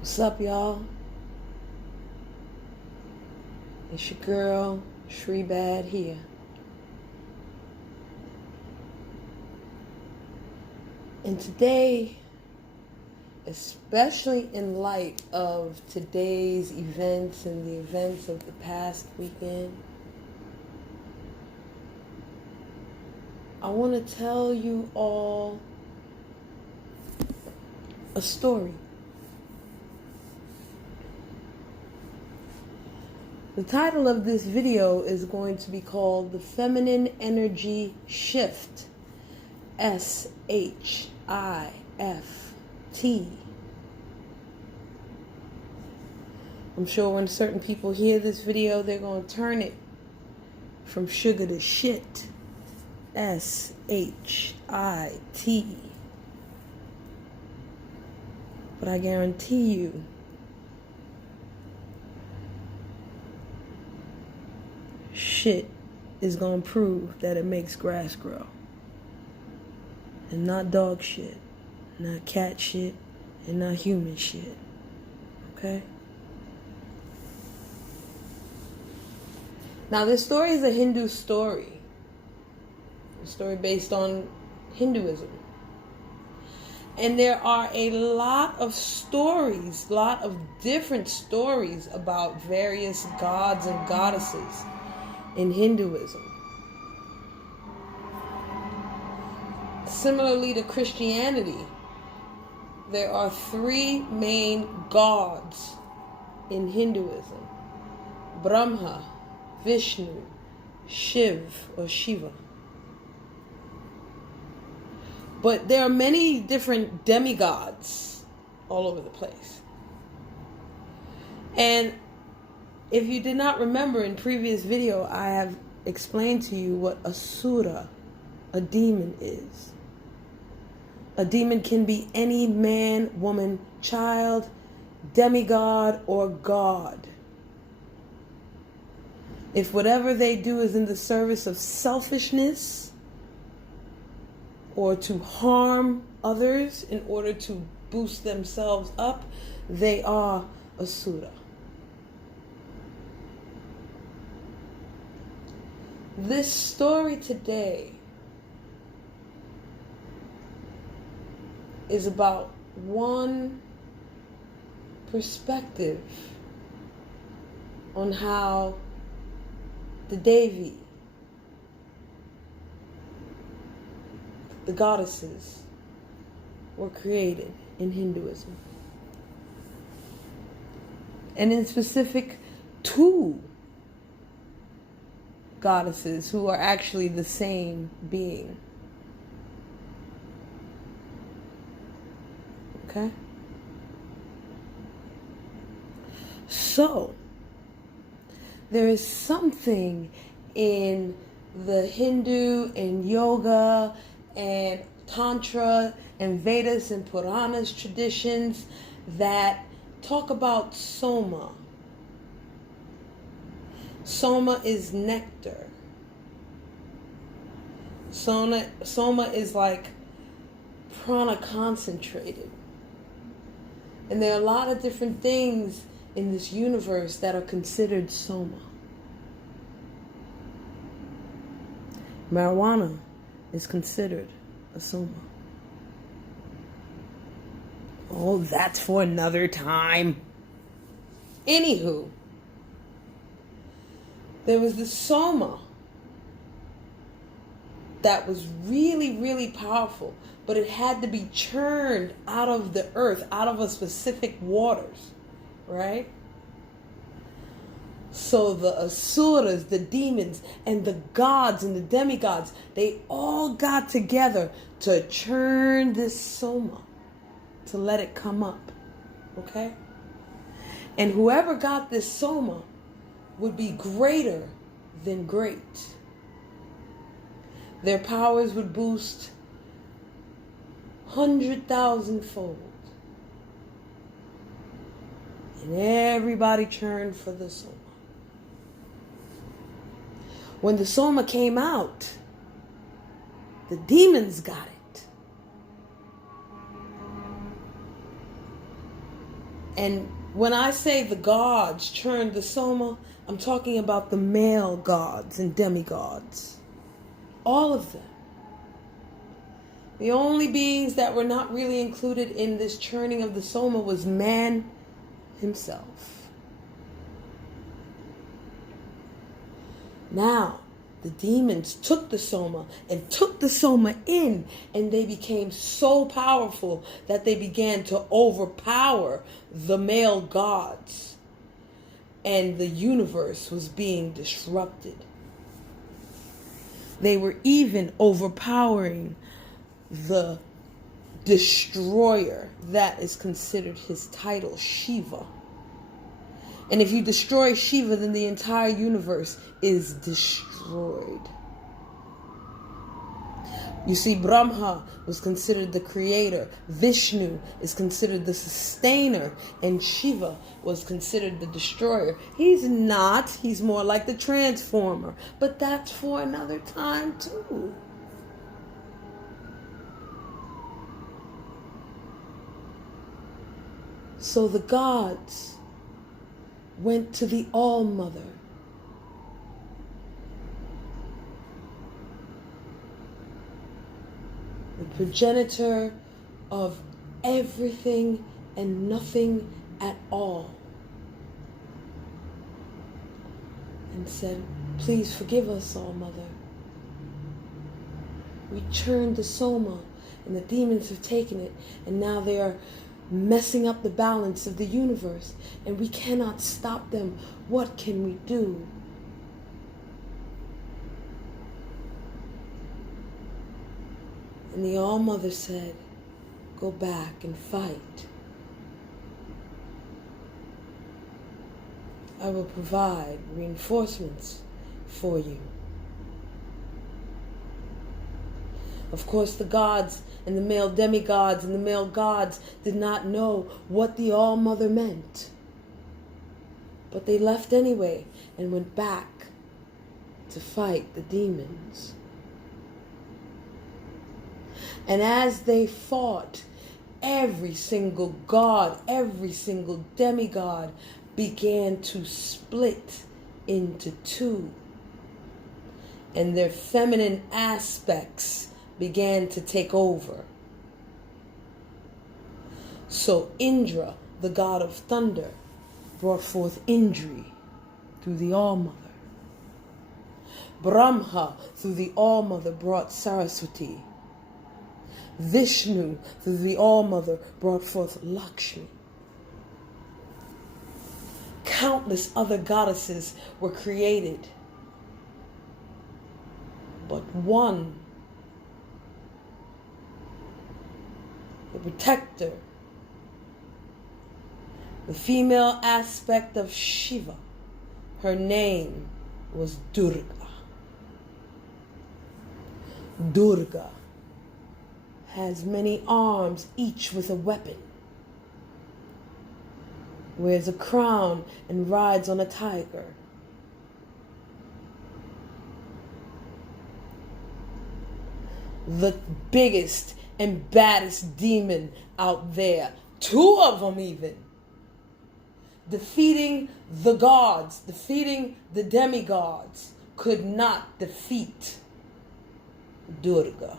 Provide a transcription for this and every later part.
What's up, y'all? It's your girl, Shri Bad here. And today, especially in light of today's events and the events of the past weekend, I want to tell you all a story. The title of this video is going to be called The Feminine Energy Shift. SHIFT. I'm sure when certain people hear this video, they're going to turn it from sugar to shit. SHIT. But I guarantee you, shit is going to prove that it makes grass grow. And not dog shit, not cat shit, and not human shit. Okay? Now, this story is a Hindu story. A story based on Hinduism. And there are a lot of stories, a lot of different stories about various gods and goddesses in Hinduism. Similarly to Christianity, there are three main gods in Hinduism: Brahma, Vishnu, Shiv or Shiva. But there are many different demigods all over the place. And if you did not remember, in previous video, I have explained to you what asura, a demon, is. A demon can be any man, woman, child, demigod, or god. If whatever they do is in the service of selfishness or to harm others in order to boost themselves up, they are asura. This story today is about one perspective on how the Devi, the goddesses, were created in Hinduism. And in specific, two goddesses who are actually the same being. Okay? So, there is something in the Hindu and yoga and Tantra and Vedas and Puranas traditions that talk about soma. Soma is nectar. Soma is like prana concentrated. And there are a lot of different things in this universe that are considered soma. Marijuana is considered a soma. Oh, that's for another time. Anywho, there was this soma that was really, really powerful, but it had to be churned out of the earth, out of a specific waters, right? So the asuras, the demons, and the gods and the demigods, they all got together to churn this soma, to let it come up, okay? And whoever got this soma would be greater than great. Their powers would boost 100,000-fold. And everybody churned for the soma. When the soma came out, the demons got it. And when I say the gods churned the soma, I'm talking about the male gods and demigods. All of them. The only beings that were not really included in this churning of the soma was man himself. Now, the demons took the soma and took the soma in, and they became so powerful that they began to overpower the male gods, and the universe was being disrupted. They were even overpowering the destroyer. That is considered his title, Shiva. And if you destroy Shiva, then the entire universe is destroyed. You see, Brahma was considered the creator, Vishnu is considered the sustainer, and Shiva was considered the destroyer. He's not, he's more like the transformer, but that's for another time too. So the gods went to the All-Mother. The progenitor of everything and nothing at all. And said, please forgive us, All-Mother. We churned the soma and the demons have taken it, and now they are messing up the balance of the universe, and we cannot stop them. What can we do? And the All-Mother said, go back and fight. I will provide reinforcements for you. Of course, the gods and the male demigods and the male gods did not know what the All-Mother meant. But they left anyway and went back to fight the demons. And as they fought, every single god, every single demigod began to split into two. And their feminine aspects began to take over. So Indra, the god of thunder, brought forth Indri through the All-Mother. Brahma, through the All-Mother, brought Saraswati. Vishnu, through the All-Mother, brought forth Lakshmi. Countless other goddesses were created, but one, the protector, the female aspect of Shiva, her name was Durga. Durga has many arms, each with a weapon, wears a crown and rides on a tiger. The biggest and baddest demon out there, two of them even, defeating the gods, defeating the demigods, could not defeat Durga,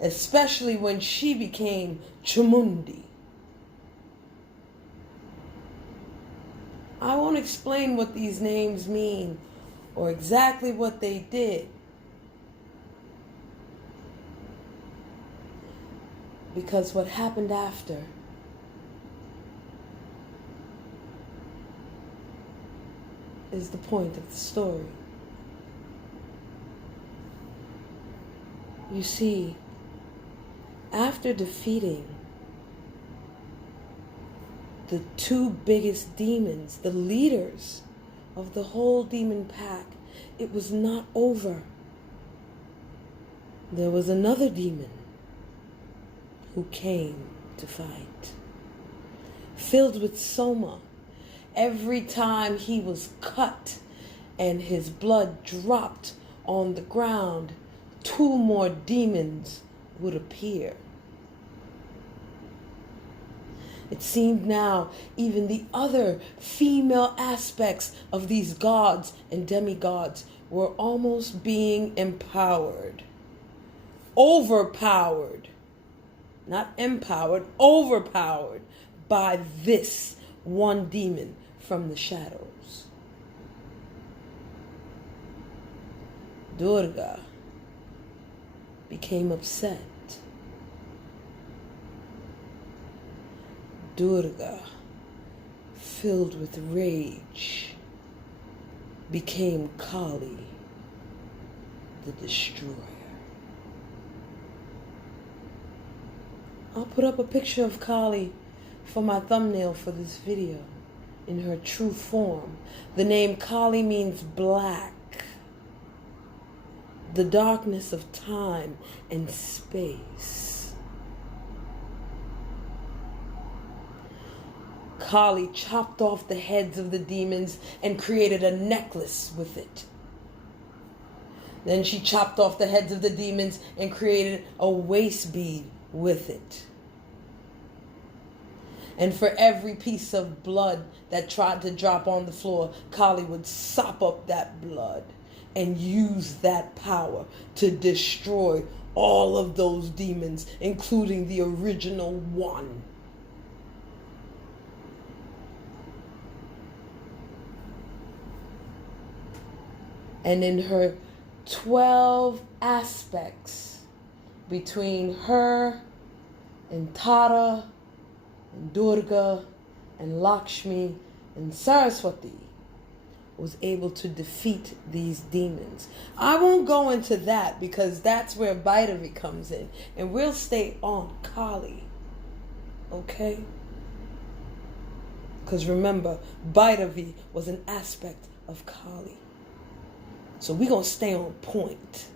especially when she became Chamundi. I won't explain what these names mean or exactly what they did, because what happened after is the point of the story. You see, after defeating the two biggest demons, the leaders of the whole demon pack, it was not over. There was another demon who came to fight, filled with soma. Every time he was cut and his blood dropped on the ground, two more demons would appear. It seemed now even the other female aspects of these gods and demigods were almost being empowered, overpowered, not empowered, overpowered by this one demon from the shadows. Durga became upset. Durga, filled with rage, became Kali, the destroyer. I'll put up a picture of Kali for my thumbnail for this video in her true form. The name Kali means black, the darkness of time and space. Kali chopped off the heads of the demons and created a necklace with it. Then she chopped off the heads of the demons and created a waist bead with it. And for every piece of blood that tried to drop on the floor, Kali would sop up that blood and use that power to destroy all of those demons, including the original one. And in her 12 aspects between her and Tara and Durga and Lakshmi and Saraswati, was able to defeat these demons. I won't go into that because that's where WWIII comes in, and we'll stay on Kali, okay? Because remember, WWIII was an aspect of Kali. So we're going to stay on point.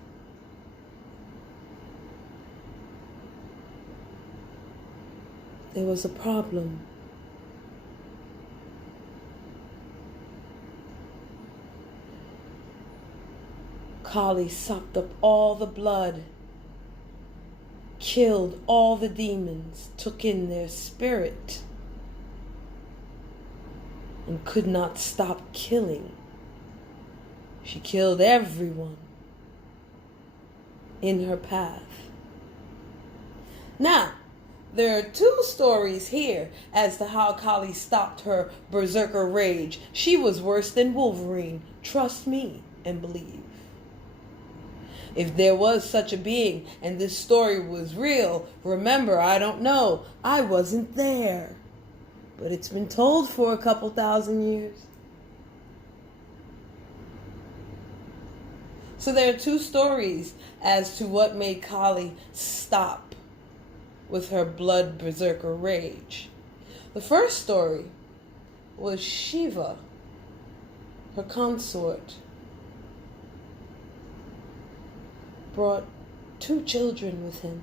There was a problem. Kali sucked up all the blood, killed all the demons, took in their spirit, and could not stop killing. She killed everyone in her path. Now, there are two stories here as to how Kali stopped her berserker rage. She was worse than Wolverine. Trust me and believe. If there was such a being and this story was real, remember, I don't know. I wasn't there. But it's been told for a couple thousand years. So there are two stories as to what made Kali stop with her blood berserker rage. The first story was Shiva, her consort, brought 2 children with him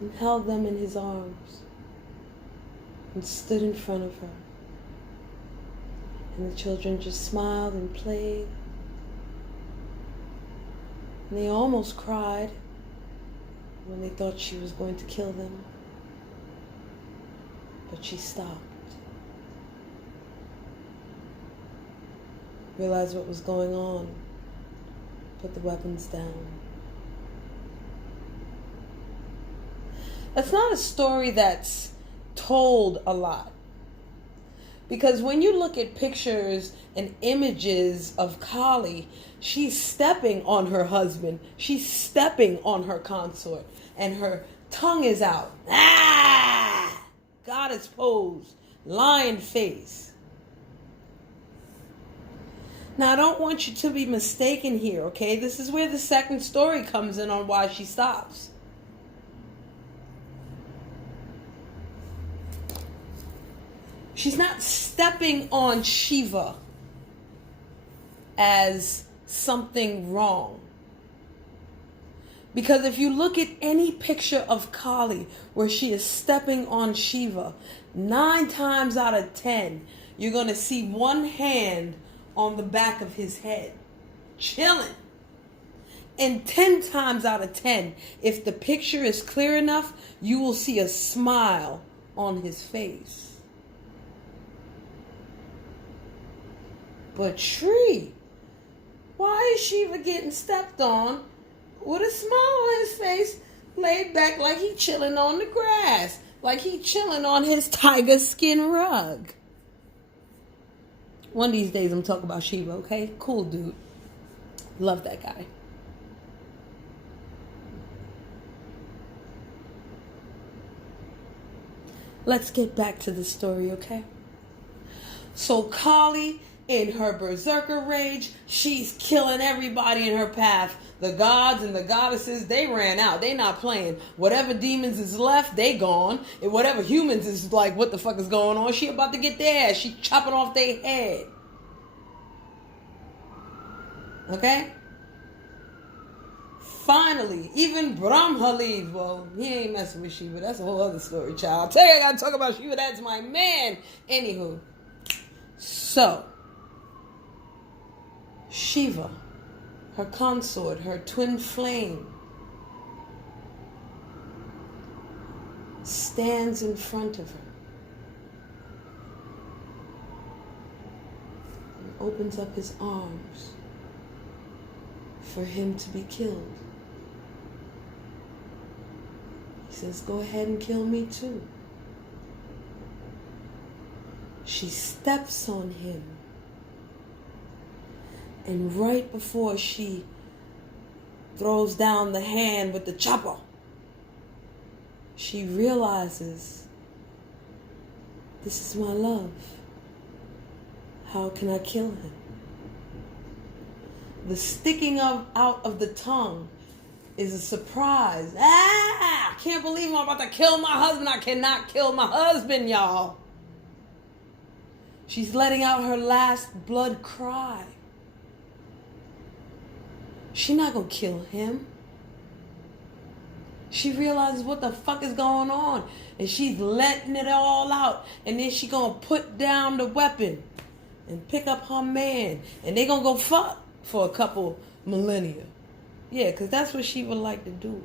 and held them in his arms and stood in front of her. And the children just smiled and played. And they almost cried when they thought she was going to kill them. But she stopped. Realized what was going on. Put the weapons down. That's not a story that's told a lot. Because when you look at pictures and images of Kali, she's stepping on her husband. She's stepping on her consort. And her tongue is out. Ah! Goddess pose. Lion face. Now, I don't want you to be mistaken here, okay? This is where the second story comes in on why she stops. She's not stepping on Shiva as something wrong. Because if you look at any picture of Kali where she is stepping on Shiva, 9 times out of 10, you're going to see one hand on the back of his head, chilling. And 10 times out of 10, if the picture is clear enough, you will see a smile on his face. But Tree, why is Shiva getting stepped on with a smile on his face, laid back like he chilling on the grass, like he chilling on his tiger skin rug? One of these days I'm talking about Shiva, okay? Cool dude. Love that guy. Let's get back to the story, okay? So Kali, in her berserker rage, she's killing everybody in her path. The gods and the goddesses, they ran out. They not playing. Whatever demons is left, they gone. And whatever humans is like, what the fuck is going on? She about to get their ass. She chopping off their head. Okay? Finally, even Brahma leaves. Well, he ain't messing with Shiva. That's a whole other story, child. I tell you, I gotta talk about Shiva. That's my man. Anywho. So, Shiva, her consort, her twin flame, stands in front of her and opens up his arms for him to be killed. He says, go ahead and kill me too. She steps on him. And right before she throws down the hand with the chopper, she realizes, this is my love. How can I kill him? The sticking out of the tongue is a surprise. I can't believe I'm about to kill my husband. I cannot kill my husband, y'all. She's letting out her last blood cry. She's not going to kill him. She realizes what the fuck is going on. And she's letting it all out. And then she's going to put down the weapon and pick up her man. And they going to go fuck for a couple millennia. Yeah, because that's what she would like to do.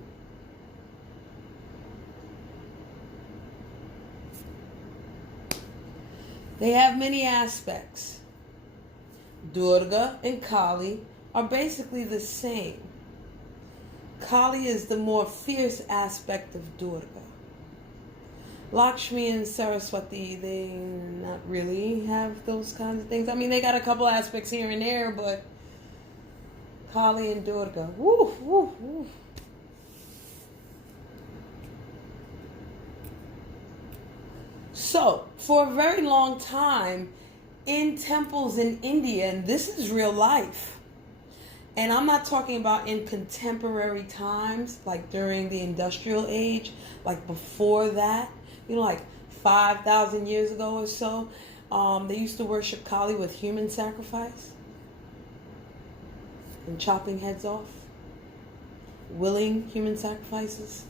They have many aspects. Durga and Kali are basically the same. Kali is the more fierce aspect of Durga. Lakshmi and Saraswati, they not really have those kinds of things. I mean, they got a couple aspects here and there, but Kali and Durga, woo, woo, woo. So, for a very long time, in temples in India, and this is real life, and I'm not talking about in contemporary times, like during the industrial age, like before that, you know, like 5,000 years ago or so, they used to worship Kali with human sacrifice and chopping heads off, willing human sacrifices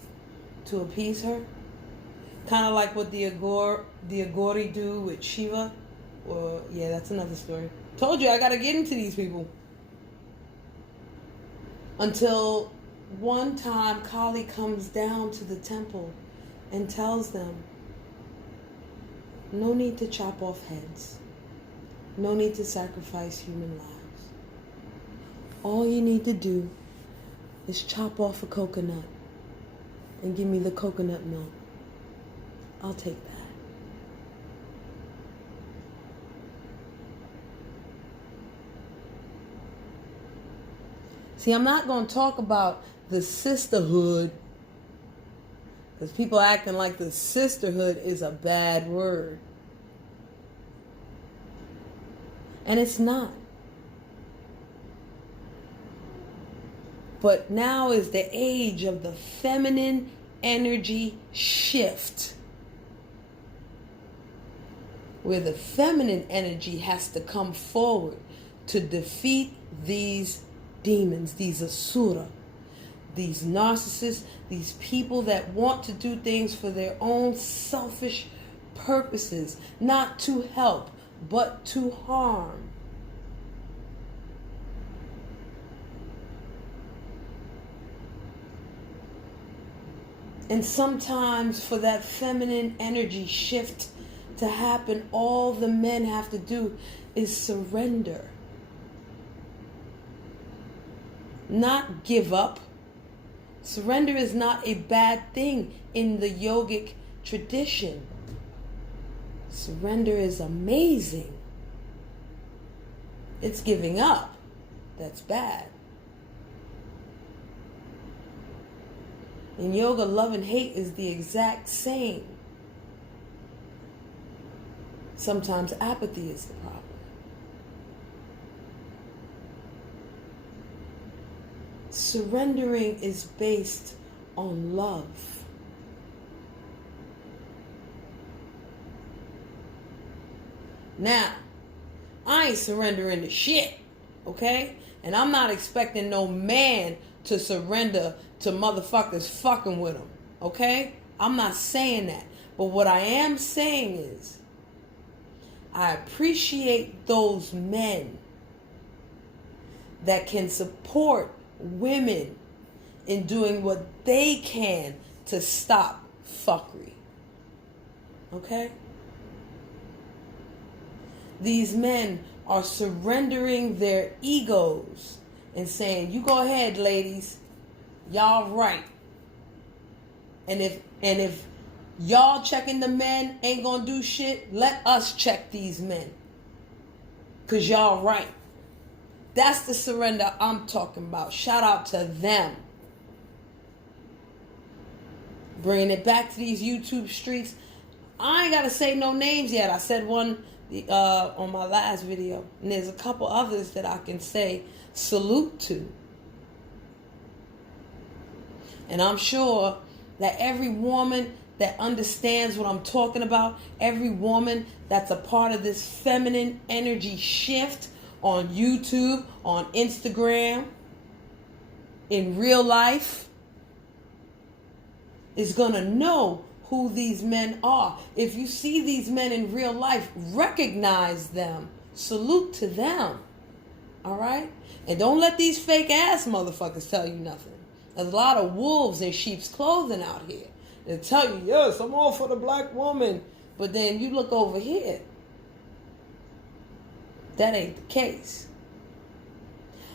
to appease her. Kind of like what the Agori do with Shiva. Or, yeah, that's another story. Told you, I got to get into these people. Until one time, Kali comes down to the temple and tells them, no need to chop off heads. No need to sacrifice human lives. All you need to do is chop off a coconut and give me the coconut milk. I'll take that. See, I'm not going to talk about the sisterhood, because people acting like the sisterhood is a bad word. And it's not. But now is the age of the feminine energy shift, where the feminine energy has to come forward to defeat these demons, these asura, these narcissists, these people that want to do things for their own selfish purposes, not to help, but to harm. And sometimes for that feminine energy shift to happen, all the men have to do is surrender. Not give up. Surrender is not a bad thing in the yogic tradition. Surrender is amazing. It's giving up that's bad. In yoga, love and hate is the exact same. Sometimes apathy is the problem. Surrendering is based on love. Now, I ain't surrendering to shit, okay? And I'm not expecting no man to surrender to motherfuckers fucking with him, okay? I'm not saying that. But what I am saying is, I appreciate those men that can support women in doing what they can to stop fuckery. Okay? These men are surrendering their egos and saying, you go ahead, ladies. Y'all right. And if y'all checking the men ain't gonna do shit, let us check these men. Cause y'all right. That's the surrender I'm talking about. Shout out to them. Bringing it back to these YouTube streets. I ain't gotta say no names yet. I said one on my last video. And there's a couple others that I can say salute to. And I'm sure that every woman that understands what I'm talking about, every woman that's a part of this feminine energy shift on YouTube, on Instagram, in real life, is gonna know who these men are. If you see these men in real life, recognize them. Salute to them. All right? And don't let these fake ass motherfuckers tell you nothing. There's a lot of wolves in sheep's clothing out here. They tell you, yes, I'm all for the black woman. But then you look over here. That ain't the case.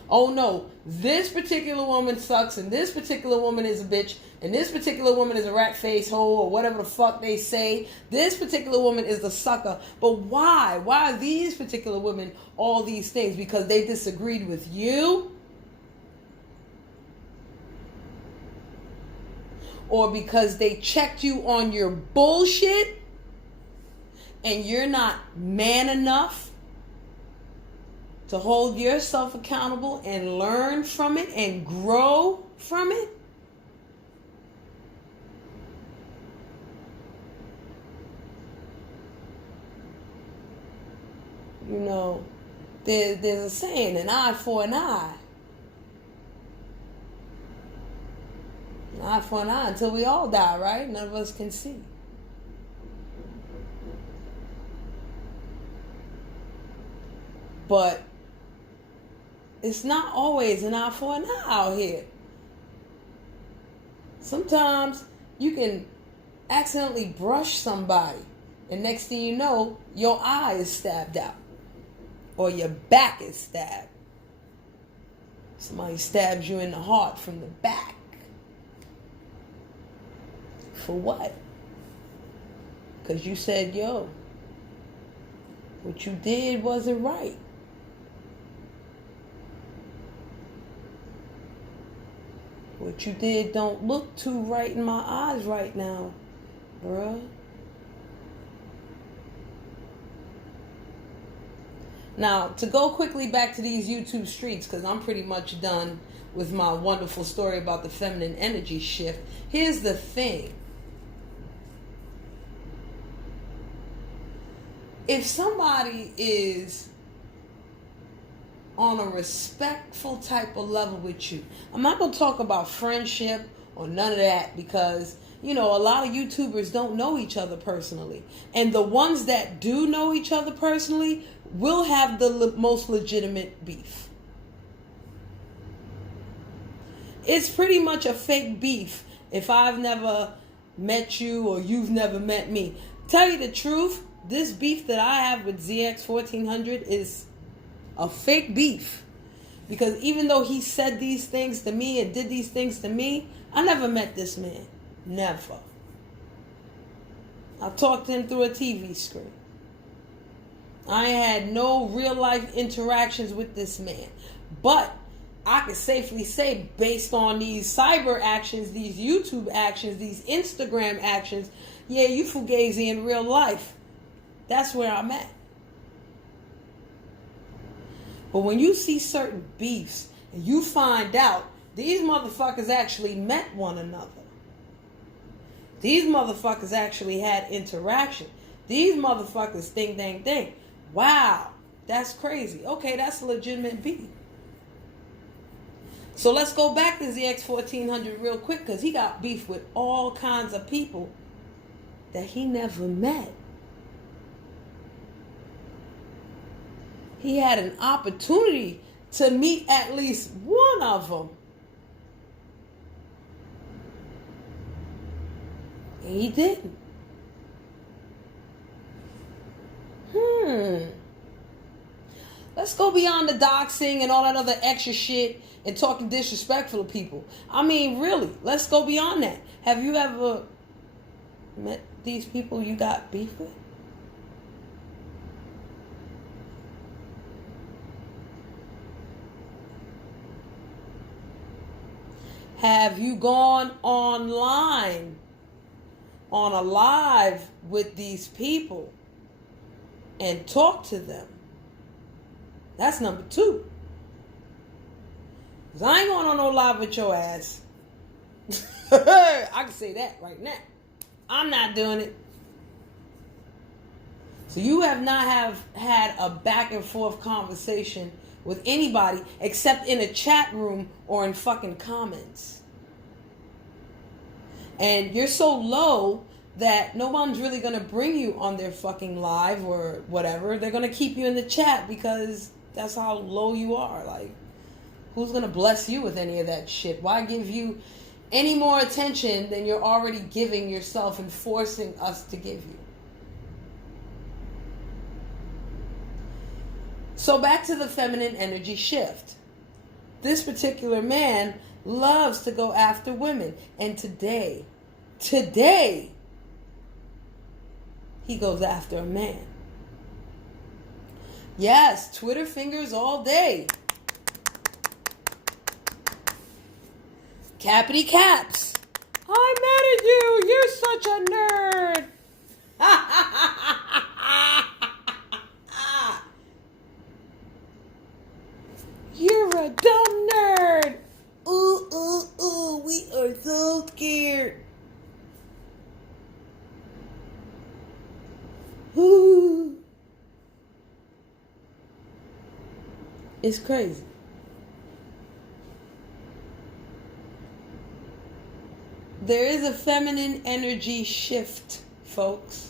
Oh no, this particular woman sucks, and this particular woman is a bitch, and this particular woman is a rat face hoe, or whatever the fuck they say. This particular woman is the sucker. But why? Why are these particular women all these things? Because they disagreed with you? Or because they checked you on your bullshit and you're not man enough to hold yourself accountable and learn from it and grow from it? You know, there's a saying, an eye for an eye. An eye for an eye until we all die, right? None of us can see. But it's not always an eye for an eye out here. Sometimes you can accidentally brush somebody, and next thing you know, your eye is stabbed out. Or your back is stabbed. Somebody stabs you in the heart from the back. For what? Because you said, yo, what you did wasn't right. What you did don't look too right in my eyes right now, bruh. Now, to go quickly back to these YouTube streets, because I'm pretty much done with my wonderful story about the feminine energy shift. Here's the thing. If somebody is on a respectful type of level with you, I'm not going to talk about friendship or none of that, because, you know, a lot of YouTubers don't know each other personally. And the ones that do know each other personally will have the most legitimate beef. It's pretty much a fake beef if I've never met you or you've never met me. Tell you the truth, this beef that I have with ZX 1400 is a fake beef. Because even though he said these things to me and did these things to me, I never met this man. Never. I talked to him through a TV screen. I had no real life interactions with this man. But I can safely say, based on these cyber actions, these YouTube actions, these Instagram actions, yeah, you fugazi in real life. That's where I'm at. But when you see certain beefs and you find out these motherfuckers actually met one another, these motherfuckers actually had interaction, these motherfuckers ding, ding, ding. Wow, that's crazy. Okay, that's a legitimate beef. So let's go back to ZX 1400 real quick, because he got beef with all kinds of people that he never met. He had an opportunity to meet at least one of them. And he didn't. Let's go beyond the doxing and all that other extra shit and talking disrespectful to people. I mean, really, let's go beyond that. Have you ever met these people you got beef with? Have you gone online on a live with these people and talked to them? That's number 2. 'Cause I ain't going on no live with your ass. I can say that right now. I'm not doing it. So you have not had a back and forth conversation with anybody except in a chat room or in fucking comments. And you're so low that no one's really going to bring you on their fucking live or whatever. They're going to keep you in the chat because that's how low you are. Like, who's going to bless you with any of that shit? Why give you any more attention than you're already giving yourself and forcing us to give you? So back to the feminine energy shift. This particular man loves to go after women. And today, he goes after a man. Yes, Twitter fingers all day. Cappity caps. I'm mad at you. You're such a nerd. You're a dumb nerd. Ooh, we are so scared. Ooh. It's crazy. There is a feminine energy shift, folks.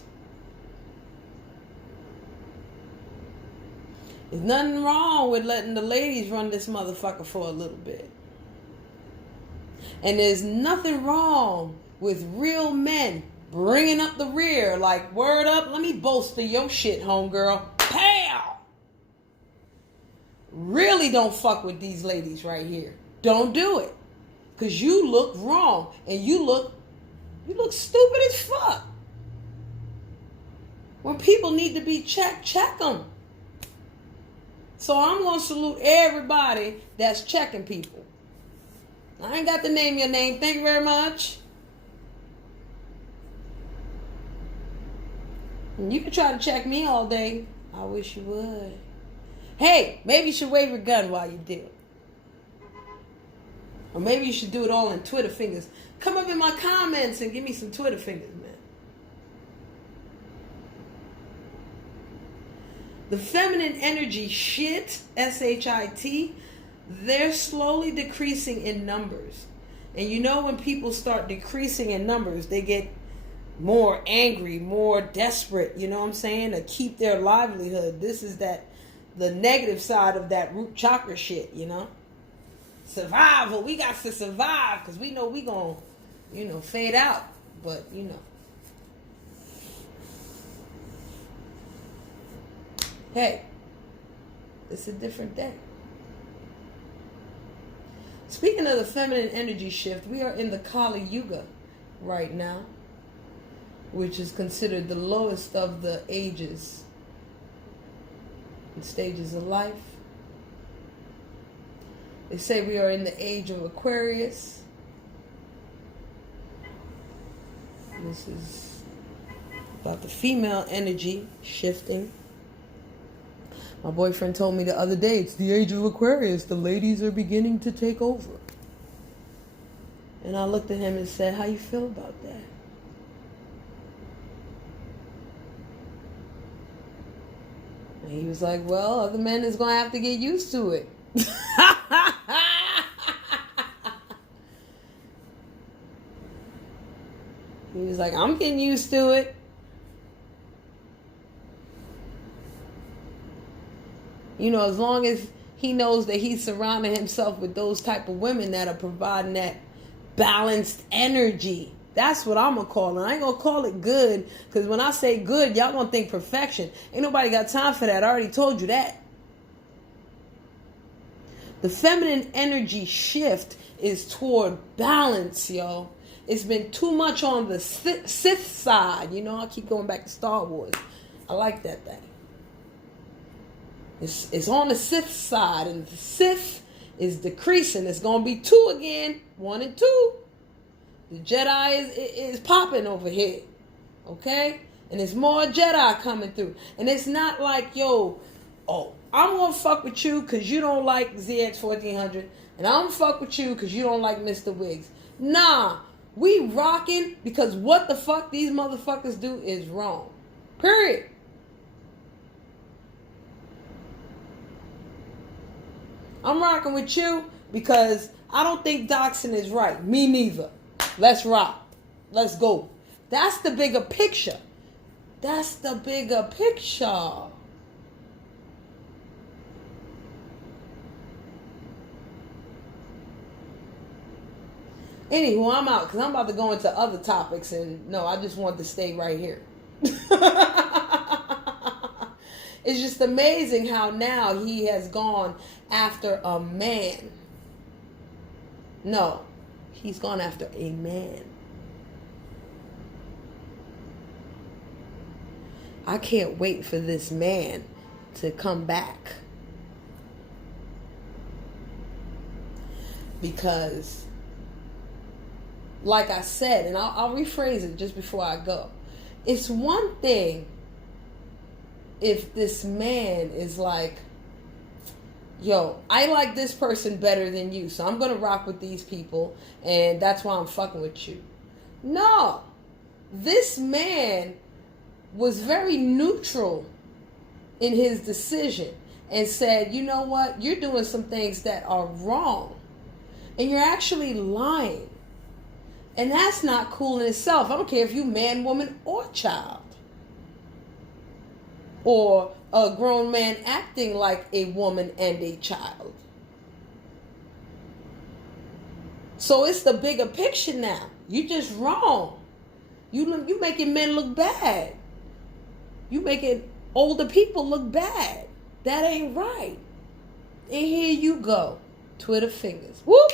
There's nothing wrong with letting the ladies run this motherfucker for a little bit. And there's nothing wrong with real men bringing up the rear, like, word up, let me bolster your shit, homegirl. Pow! Really don't fuck with these ladies right here. Don't do it. Because you look wrong. And you look stupid as fuck. When people need to be checked, check them. So I'm going to salute everybody that's checking people. I ain't got to name your name. Thank you very much. And you can try to check me all day. I wish you would. Hey, maybe you should wave your gun while you do it. Or maybe you should do it all in Twitter fingers. Come up in my comments and give me some Twitter fingers, man. The feminine energy shit, S-H-I-T, they're slowly decreasing in numbers. And you know when people start decreasing in numbers, they get more angry, more desperate, you know what I'm saying, to keep their livelihood. This is the negative side of that root chakra shit, you know. Survival. We got to survive because we know we gonna fade out. But, hey, it's a different day. Speaking of the feminine energy shift, we are in the Kali Yuga right now, which is considered the lowest of the ages and stages of life. They say we are in the age of Aquarius. This is about the female energy shifting. My boyfriend told me the other day, it's the age of Aquarius. The ladies are beginning to take over. And I looked at him and said, how you feel about that? And he was like, well, other men is going to have to get used to it. He was like, I'm getting used to it. As long as he knows that he's surrounding himself with those type of women that are providing that balanced energy. That's what I'm going to call it. I ain't going to call it good, because when I say good, y'all going to think perfection. Ain't nobody got time for that. I already told you that. The feminine energy shift is toward balance, yo. It's been too much on the Sith side. I keep going back to Star Wars. I like that thing. It's on the Sith side, and the Sith is decreasing. It's going to be 2 again, 1 and 2. The Jedi is popping over here, okay? And there's more Jedi coming through. And it's not like, I'm going to fuck with you because you don't like ZX 1400, and I'm going to fuck with you because you don't like Mr. Wiggs. Nah, we rocking because what the fuck these motherfuckers do is wrong. Period. I'm rocking with you because I don't think doxing is right. Me neither. Let's rock. Let's go. That's the bigger picture. That's the bigger picture. Anywho, I'm out because I'm about to go into other topics, and no, I just want to stay right here. It's just amazing how now he has gone after a man. No, he's gone after a man. I can't wait for this man to come back. Because, like I said, and I'll rephrase it just before I go. It's one thing if this man is like, I like this person better than you, so I'm going to rock with these people, and that's why I'm fucking with you. No. This man was very neutral in his decision and said, you know what? You're doing some things that are wrong, and you're actually lying. And that's not cool in itself. I don't care if you man, woman, or child. Or a grown man acting like a woman and a child. So it's the bigger picture now. You just wrong. You making men look bad. You making older people look bad. That ain't right. And here you go. Twitter fingers. Whoop.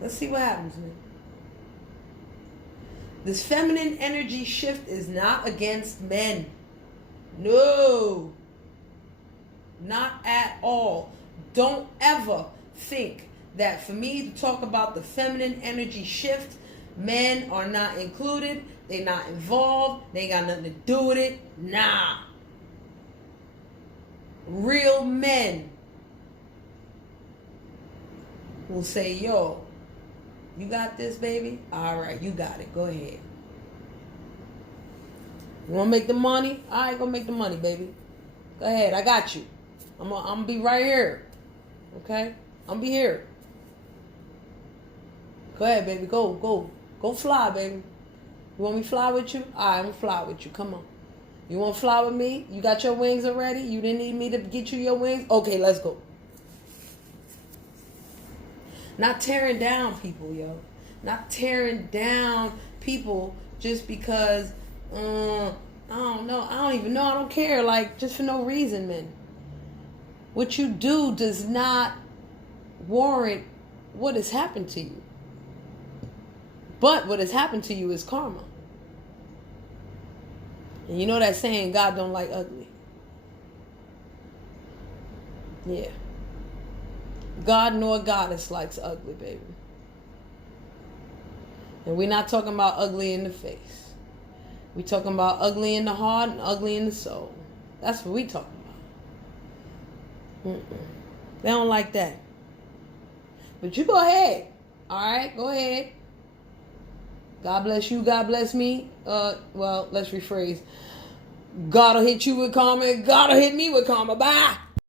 Let's see what happens, man. This feminine energy shift is not against men. No. Not at all. Don't ever think that for me to talk about the feminine energy shift, men are not included. They're not involved. They ain't got nothing to do with it. Nah. Real men will say, yo, you got this, baby? All right, you got it. Go ahead. You want to make the money? All right, go make the money, baby. Go ahead. I got you. I'm going to be right here. Okay? I'm going to be here. Go ahead, baby. Go fly, baby. You want me to fly with you? All right, I'm going to fly with you. Come on. You want to fly with me? You got your wings already? You didn't need me to get you your wings? Okay, let's go. Not tearing down people, yo. Not tearing down people just because, I don't know. I don't even know. I don't care. Like, just for no reason, man. What you do does not warrant what has happened to you. But what has happened to you is karma. And you know that saying, God don't like ugly. Yeah. God nor goddess likes ugly, baby. And we're not talking about ugly in the face. We're talking about ugly in the heart and ugly in the soul. That's what we talking about. They don't like that. But you go ahead. All right, go ahead. God bless you. God bless me. Well, let's rephrase. God'll hit you with karma. God'll hit me with karma. Bye.